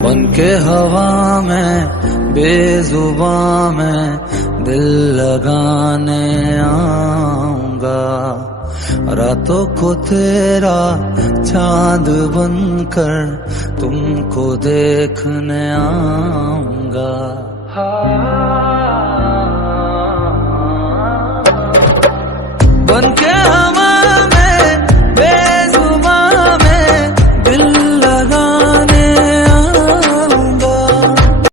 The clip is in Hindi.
बन के हवा में बेजुबां में दिल लगाने आऊंगा, रातों को तेरा चांद बनकर तुमको देखने आऊंगा।